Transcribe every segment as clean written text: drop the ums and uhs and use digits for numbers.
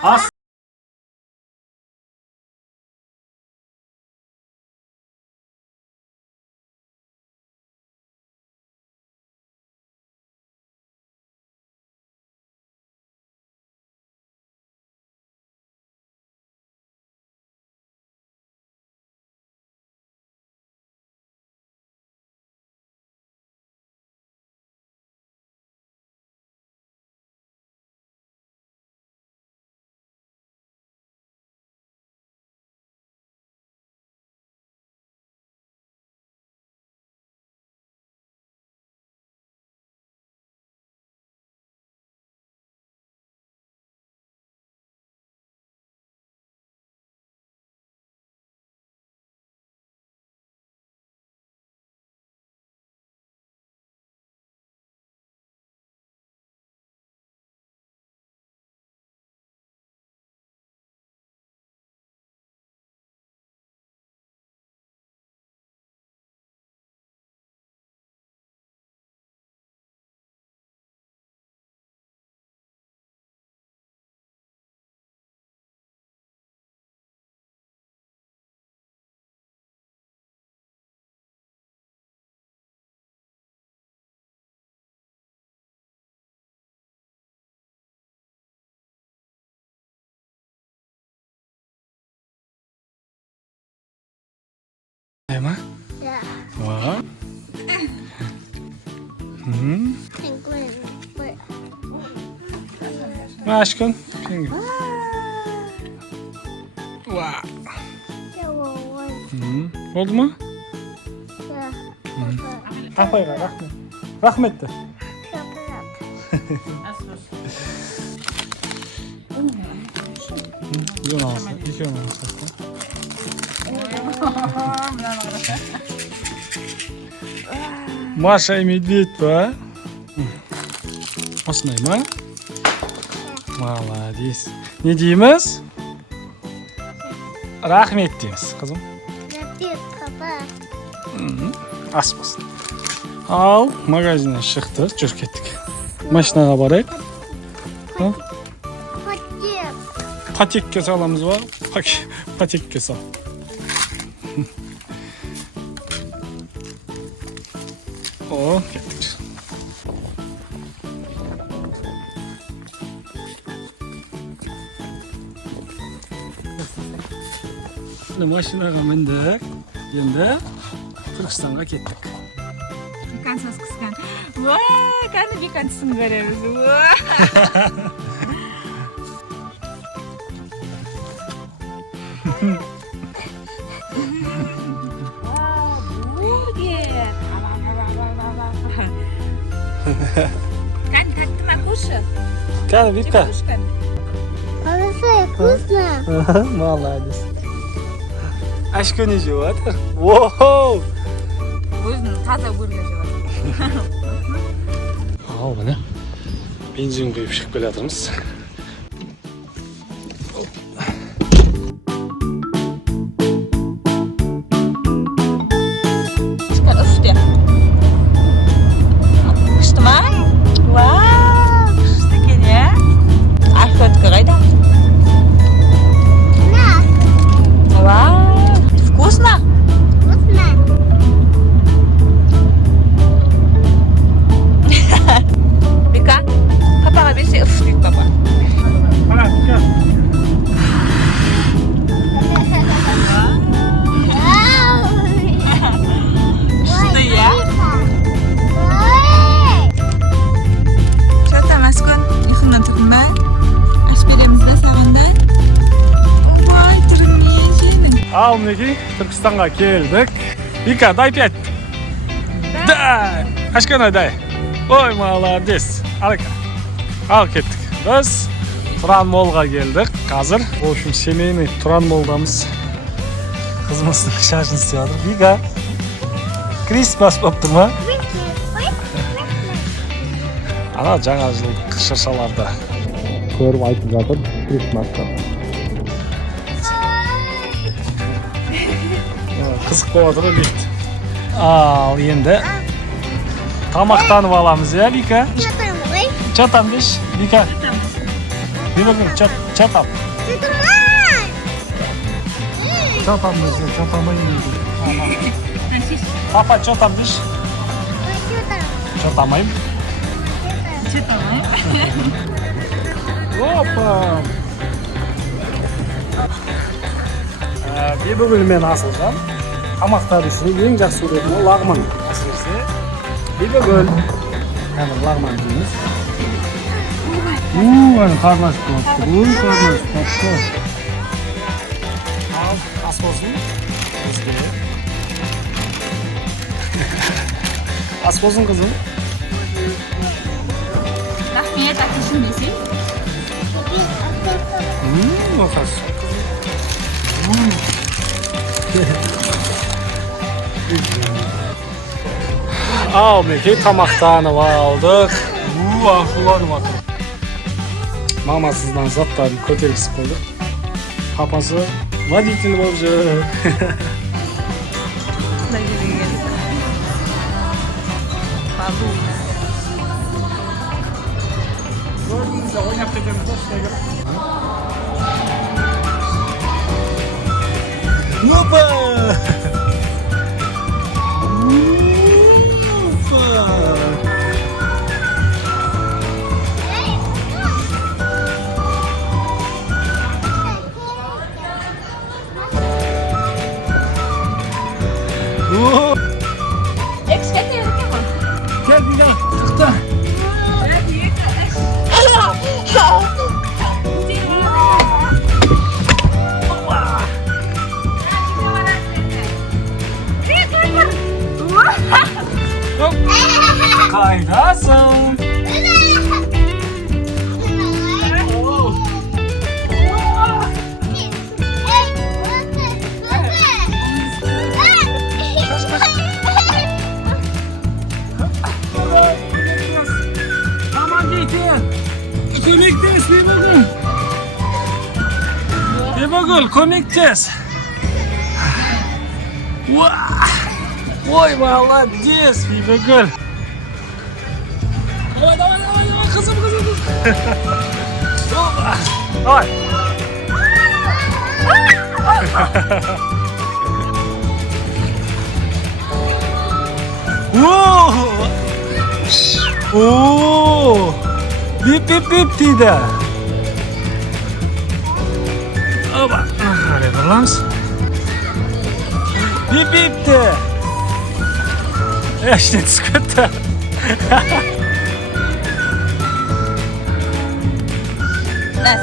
Ас. Ема? Да. Ва. Aşkın. Ва. Oldu mu? Апайға рахмет. Рахметті. Bunu alsın. İki onu alsın. Маша и медведь па? Осындай ма? Молодец. Не дейміз? Рахмет дейміз, қызым. Рахмет, папа. Ас болсын. Ал, магазиннен шықтық, жүр кеттік. Машинаға барайық. Патекке саламыз ба? Патекке сал. О, кеттік. Машинаға міндік. Енді Қырғызстанға кеттік. Бекан соскысқан. Кәні бекан түсін көреміз. Бургер. Кәні тәтті ма кушай? Кәні Вика. Хорошо, вкусно. Молодец. Ашка не жеп жатыр. Воу! Өзінің таза бургер жеп жатыр. Ал міне. Бензин құйып шығып келе жатырмыз. Ал мінекей, Түркістанға келдік. Вика, дай 5. Дай! Ашкана дай. Ой, молодец. Ал кеттік. Біз Тұран молға келдік. Қазір, в общем, семейный Тұран молдамыз. Қызымыздың шашын істеп жатыр. Вика, Крисмас болып тұр ма? Ана жаңа жылдық шыршаларды көріп айтып жатыр. Крисмасты. Қызық болып жатыр дейді. Ал енді тамақтанып аламыз, Вика? Жатам ғой. Жатам деш, Вика. Çatam. Tutamam. Çatam diyor. Çatamayım diyor. Papa çatam diş. Çatamayım. Çıtamayım. Hoppa. Bir bugün men asılsam tamaqtar için eng yaxshi ko'radigan lag'mon asilsa bir bugün yani lag'mon deymiz. Ana qarnash qopti. Qarnash qopti. Al asbozni bizga. Asbozun kızım. Rahmet ateşin desin. Bakas. Almaki tamaktanı aldık. Ahullanım atım. Mama sizden zattan kötülüksü koydu. Papası vaditini olacak. Da geri geldi. Babu. Gördüğünüzde oynayıp dediğimiz dostuna göre. Hoppa! Ekşet yedik ama. Gel bir gel. Tıkta. Kaydasın. Aman gittin. Komiktes bir bakın. Bir bakın komiktes. Oy vallahi des bir bakın. Ay kızım. Ay. Oo! Bip dedi. Oba. Hadi durlamız. Bip de. İşte sıkıntı.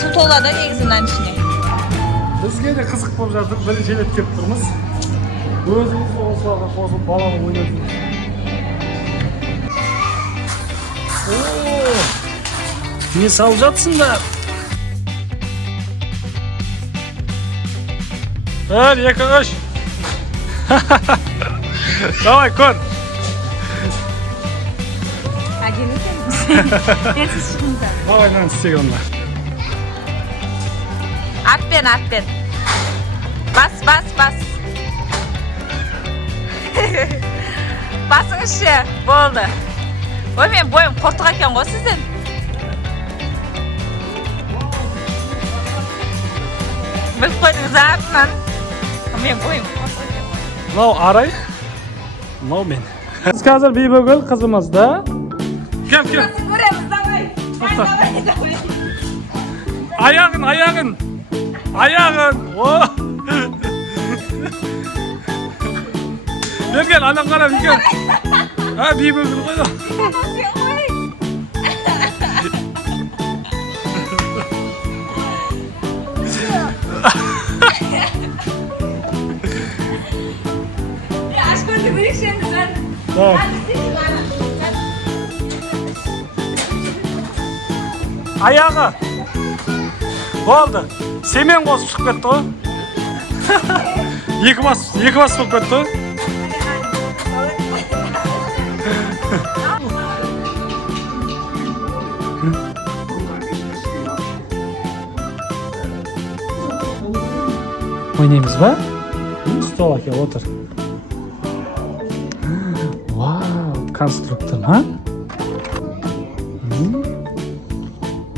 Su to'ladi negizidan ishni. Bizga de qiziq bo'lib жатыр. Birinchi yil kelib turmiz. O'zimiz o'shaqa hozir balani o'ynaymiz. Oo! Ne salacaksınlar? Ver yakalaş. Давай, kor. Acele Siz çıkınca. Давай lan size onlar. At ben. Bas. Basın işi. Bo'ldi. Oy men boyum qo'rtiq ekan go sizin. Bilib qo'ydingiz a? Men boyum qo'rtiq ekan. Now aray. Now men. Biz hozir Bibogul qizimizda. Gel. Ko'ramiz, davay. Davay. Ayağın. Oh. Gel anam qara gel. Ha Bibogul qo'y. Aşkım bir şey mi sen? Tamam. Ayağı. Oldu. Semen qo'shib chiqib ketdi o. Екі бас bo'lib ketdi o. Oynaymiz ba? Stol aka o'tir. Wow, konstruktor ha?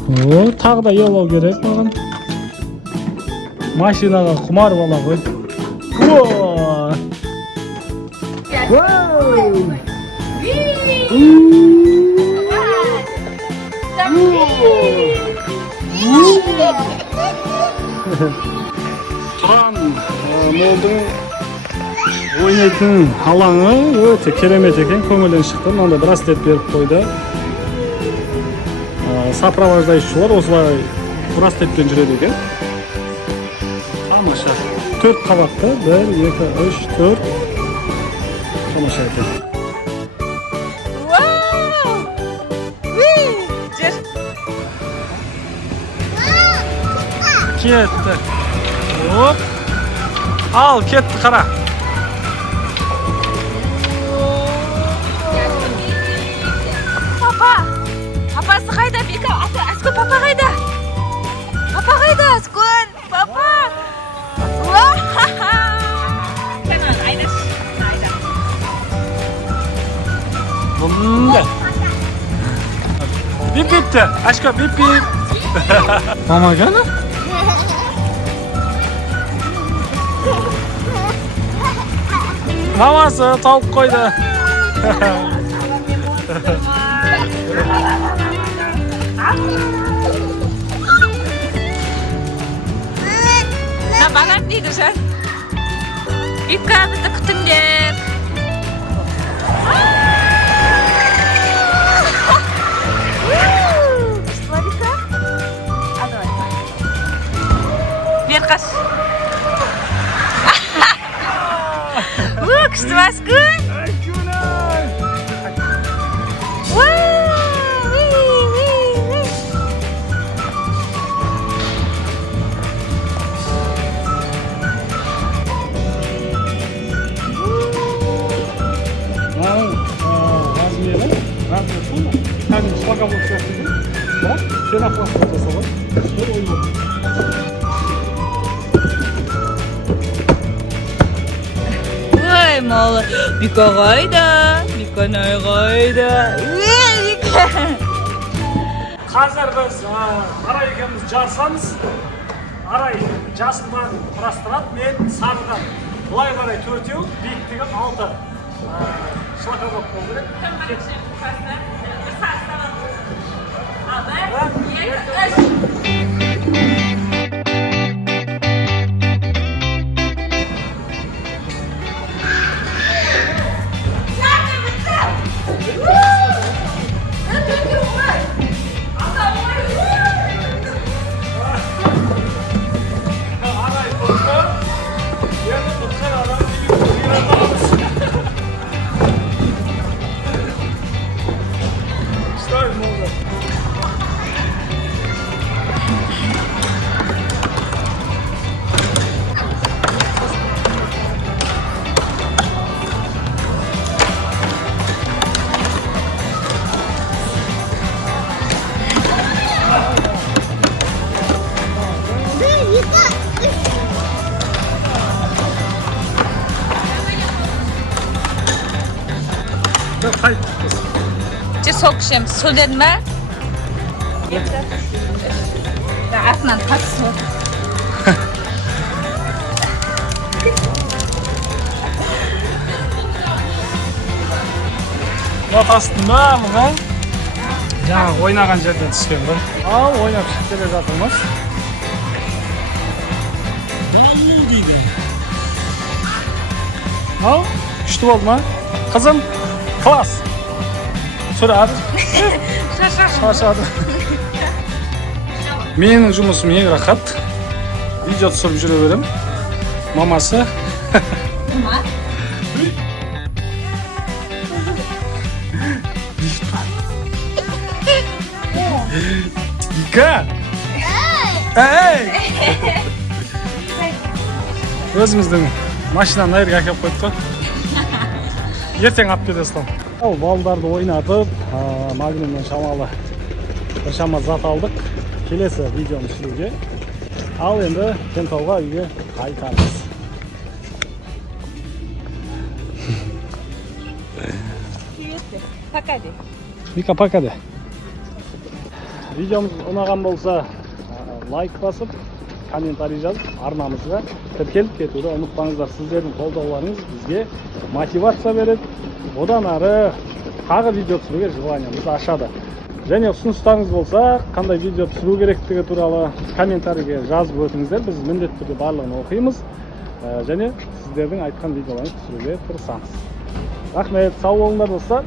O, tag'da yo'lov kerak ma'lum. Машинаға құмар бала ғой. О! Тұран молдың ойнайтын алаңы өте керемет екен, көңілден шықты. Мынандай браслет беріп қойды. Сопровождающийлар осылай браслетпен жүреді екен. Тамаша. 4 қабатты. 1, 2, 3, 4. Тамаша екен. Кетті. Оп. Ал, кетті, қара. Папа! Папасы қайда? Бека, Аскүл, папа қайда? Папа қайда, Аскүл? Папа! Бұнда. Бип-бипті. Ашқа, бип-бип. Мама гана? Мамасы тауып қойды. Бағам дейді жан. Бека, бізді күтіңдер. Славика? А, давай. Верқаш. Күшті Аскүл. Кәдімгі шлакоблок сияқты екен. Бірақ пенопластқа жасалған. Бір ойын болды. Ой, малы. Бека қайда? Беканай қайда? Бека. Қазір біз Арай екеуміз жарысамыз. Арай жасынан құрастырады, мен сарыдан. Бұлай қарай 4-еу, биіктігі 6. Шлакоблок болу керек. Sok şimdi su denme. Артынан қатты su. Ортасында мына жаңағы ойнаған жерден түскен ғой. Ал ойнап шығып келе жатырмыз. Далу дейді. Ал күшті болды ма? Қызым, класс. Сұрады. Шашады. Менің жұмысым ең рахат. Видео түсіріп жүре берем. Мамасы. Ика! Эй! Өзіміздің машинаны айырға әкеп қойдық. Ертең алып кетесің. Ал балдарды ойнатып, магнуммен шамалы біршама зат алдық. Келесі видеоны түсіруге. Ал енді Кентауға үйге қайтамыз. Пока де. Вика, пока де. Видеомыз ұнаған болса, лайк басып, комментарий жазып, арнамызға тіркеліп кетуді ұмытпаңыздар. Сіздердің қолдауларыңыз бізге мотивация береді. Одан ары тағы видео түсіруге желаниемізді ашады. Және ұсыныстарыңыз болса, қандай видео түсіру керектігі туралы комментарийге жазып өтіңіздер. Біз міндетті түрде барлығын оқимыз. Және сіздердің айтқан видеоларыңызды түсіруге тырысамыз. Рахмет, сау болыңдар достар.